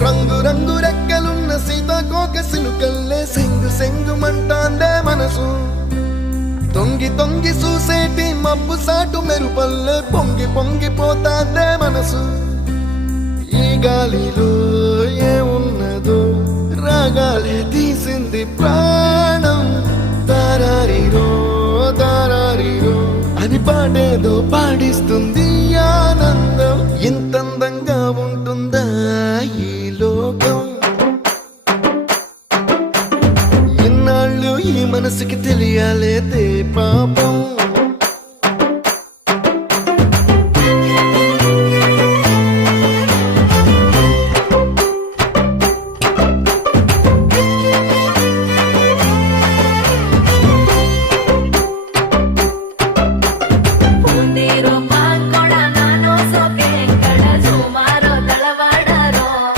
రంగు రంగు రెక్కలున్న సీతాకోక సిలుకల్లే సెంగు సెంగు మంటాందే మనసు తొంగి తొంగి చూసేటి మబ్బు సాటు మెరుపల్లే పొంగి పొంగిపోతాందే మనసు ఈ గాలిలో ఏమున్నదో రాగాలే తీసింది ప్రాణం దారారిరో దారారిరో అని పాడేదో పాడిస్తుంది ఆనందం ఇంత అందంగా ఉంటుందా ఈ లోకం ఇన్నాళ్ళు ఈ మనసుకి తెలియాలేదే పాపం